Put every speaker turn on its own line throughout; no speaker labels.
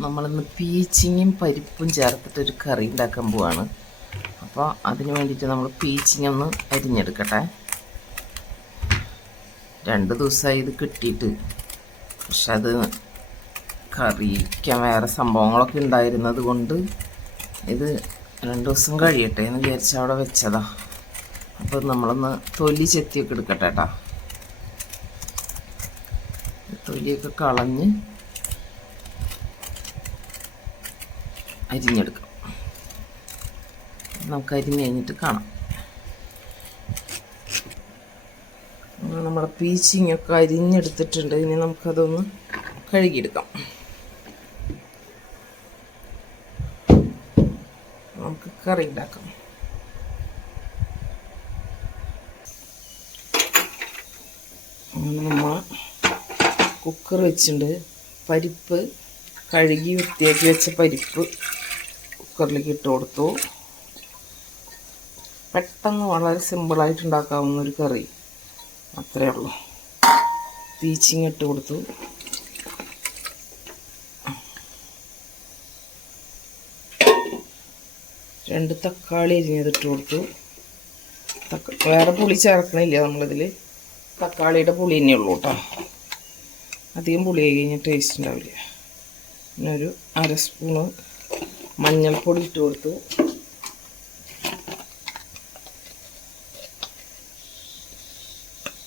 നമ്മളിന്ന് പീച്ചിങ്ങും പരിപ്പും ചേർത്തിട്ടൊരു കറി ഉണ്ടാക്കാൻ പോവാണ്. അപ്പോൾ അതിന് വേണ്ടിയിട്ട് നമ്മൾ പീച്ചിങ് ഒന്ന് അരിഞ്ഞെടുക്കട്ടെ. രണ്ട് ദിവസമായി ഇത് കിട്ടിയിട്ട്. പക്ഷെ അത് കറിക്കാൻ വേറെ സംഭവങ്ങളൊക്കെ ഉണ്ടായിരുന്നത് കൊണ്ട് ഇത് രണ്ട് ദിവസം കഴിയട്ടെ എന്ന് വിചാരിച്ച് അവിടെ വെച്ചതാ. അപ്പോൾ നമ്മളൊന്ന് തൊലി ചെത്തിയൊക്കെ എടുക്കട്ടെ കേട്ടോ തൊലിയൊക്കെ കളഞ്ഞ് അരിഞ്ഞെടുക്കാം. നമുക്ക് അരിഞ്ഞ് കഴിഞ്ഞിട്ട് കാണാം. നമ്മുടെ പീച്ചിങ്ങൊക്കെ അരിഞ്ഞെടുത്തിട്ടുണ്ട്. ഇനി നമുക്കതൊന്ന് കഴുകിയെടുക്കാം. നമുക്ക് കറി ഉണ്ടാക്കാം. നമ്മൾ കുക്കർ വെച്ചിട്ടുണ്ട്. പരിപ്പ് കഴുകി വൃത്തിയാക്കി വെച്ച പരിപ്പ് കുക്കറിലേക്ക് ഇട്ട് കൊടുത്തു. പെട്ടെന്ന് വളരെ സിമ്പിളായിട്ട് ഉണ്ടാക്കാവുന്ന ഒരു കറി. അത്രേ ഉള്ളൂ. തീച്ചിങ് ഇട്ട് കൊടുത്തു. രണ്ട് തക്കാളി അരിഞ്ഞതിട്ട് കൊടുത്തു. തക്ക വേറെ പുളി ചേർക്കണില്ല നമ്മളിതിൽ തക്കാളിയുടെ പുളി തന്നെയുള്ളൂ കേട്ടോ. അധികം പുളി കഴിഞ്ഞാൽ ടേസ്റ്റ് ഉണ്ടാവില്ല. പിന്നെ ഒരു അര സ്പൂണ് മഞ്ഞൾപ്പൊടി ഇട്ട് കൊടുത്തു.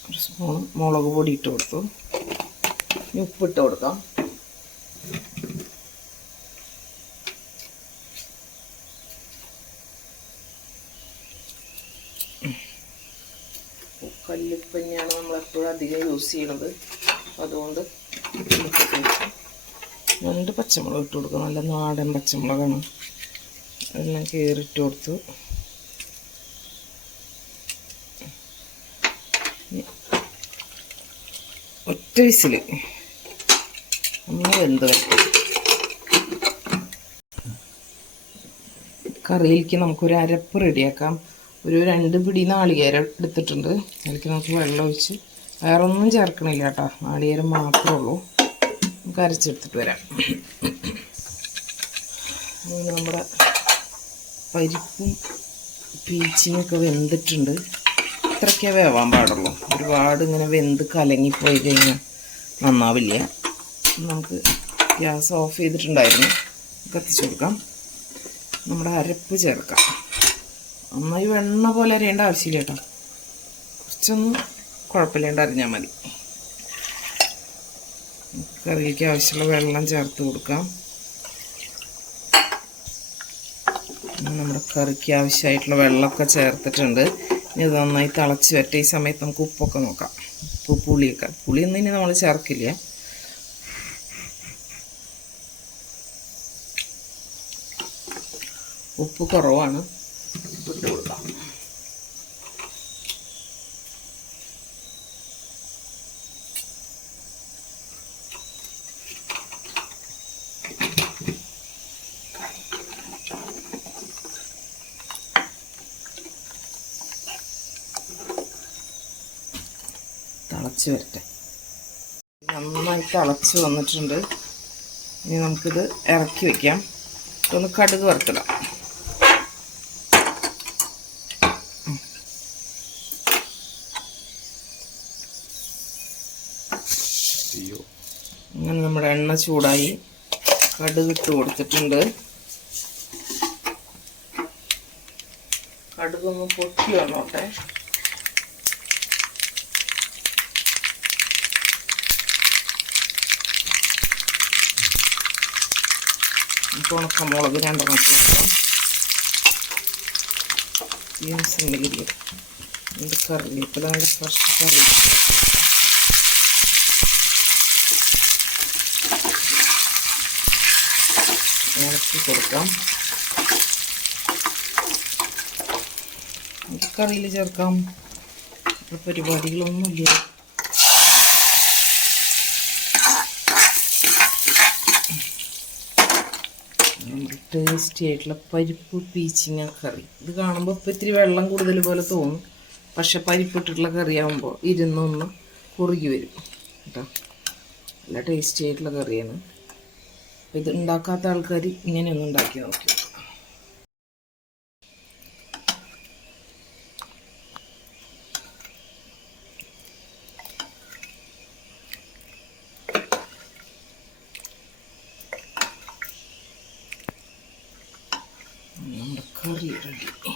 ഒരു സ്പൂൺ മുളക് പൊടി ഇട്ട് കൊടുത്തു. ഉപ്പിട്ട് കൊടുക്കാം. കല്ലുപ്പഞ്ഞാണ് നമ്മളെപ്പോഴും അധികം യൂസ് ചെയ്യണത്. അതുകൊണ്ട് രണ്ട് പച്ചമുളക് ഇട്ട് കൊടുക്കും നല്ല നാടൻ പച്ചമുളകാണ്. അതെല്ലാം കീറിട്ട് കൊടുത്തു. ഒറ്റ വിസിൽ നമ്മൾ വെന്ത് വരട്ടെ കറിയിലേക്ക് നമുക്കൊരു അരപ്പ് റെഡിയാക്കാം. ഒരു രണ്ട് പിടി നാളികേരം എടുത്തിട്ടുണ്ട്. അതിലേക്ക് നമുക്ക് വെള്ളം ഒഴിച്ച് വേറൊന്നും ചേർക്കണില്ല കേട്ടോ. നാളികേരം മാത്രമേ ഉള്ളൂ. നമുക്ക് അരച്ചെടുത്തിട്ട് വരാം. നമ്മുടെ പരിപ്പും പീച്ചിങ്ങൊക്കെ വെന്തിട്ടുണ്ട്. ഇത്രയ്ക്കേ വേവാൻ പാടുള്ളൂ. ഒരുപാട് ഇങ്ങനെ വെന്ത് കലങ്ങിപ്പോയി കഴിഞ്ഞാൽ നന്നാവില്ല. നമുക്ക് ഗ്യാസ് ഓഫ് ചെയ്തിട്ടുണ്ടായിരുന്നു. കത്തിച്ചു കൊടുക്കാം. നമ്മുടെ അരപ്പ് ചേർക്കാം. നന്നായി വെണ്ണ പോലെ അറിയേണ്ട ആവശ്യമില്ല കേട്ടോ. കുറച്ചൊന്ന് കുഴപ്പമില്ലാണ്ട് അറിഞ്ഞാൽ മതി. കറിക്ക് ആവശ്യമുള്ള വെള്ളം ചേർത്ത് കൊടുക്കാം. നമ്മുടെ കറിക്ക് ആവശ്യമായിട്ടുള്ള വെള്ളമൊക്കെ ചേർത്തിട്ടുണ്ട്. ഇനി ഇത് നന്നായി തിളച്ച് വരട്ടെ. ഈ സമയത്ത് നമുക്ക് ഉപ്പൊക്കെ നോക്കാം. ഉപ്പ് പുളിയൊക്കെ. പുളിയൊന്നും ഇനി നമ്മൾ ചേർക്കില്ല. ഉപ്പ് കുറവാണ്. ഇട്ട് കൊടുക്കാം. തിളച്ച് വരട്ടെ. നന്നായി തിളച്ച് വന്നിട്ടുണ്ട്. ഇനി നമുക്കിത് ഇറക്കി വെക്കാം. ഒന്ന് കടുക് വറുത്തിടാം. അങ്ങനെ നമ്മുടെ എണ്ണ ചൂടായി. കടുക് ഇട്ട് കൊടുത്തിട്ടുണ്ട്. കടുകൊന്ന് പൊട്ടി വന്നോട്ടെ. ഉണക്കമുളക് രണ്ടെണ്ണം കൊടുക്കാം ബീൻസിന്റെ ഇത് കറിവേപ്പില നല്ല ഫ്രഷ് കറിവേപ്പില. ഇളക്കി കൊടുക്കാം. കറിയിൽ ചേർക്കാം. പരിപാടികളൊന്നുമില്ല. ടേസ്റ്റി ആയിട്ടുള്ള പരിപ്പ് പീച്ചിങ്ങ കറി. ഇത് കാണുമ്പോൾ ഇപ്പോൾ ഇത്തിരി വെള്ളം കൂടുതൽ പോലെ തോന്നും. പക്ഷെ പരിപ്പിട്ടിട്ടുള്ള കറിയാകുമ്പോൾ ഇരുന്നൊന്ന് കുറുകി വരും. കേട്ടോ. നല്ല ടേസ്റ്റി ആയിട്ടുള്ള കറിയാണ്. അപ്പം ഇത് ഉണ്ടാക്കാത്ത ആൾക്കാർ ഇങ്ങനെയൊന്നും ഉണ്ടാക്കി നോക്കി. നോക്കാം നമ്മുടെ കറി റെഡി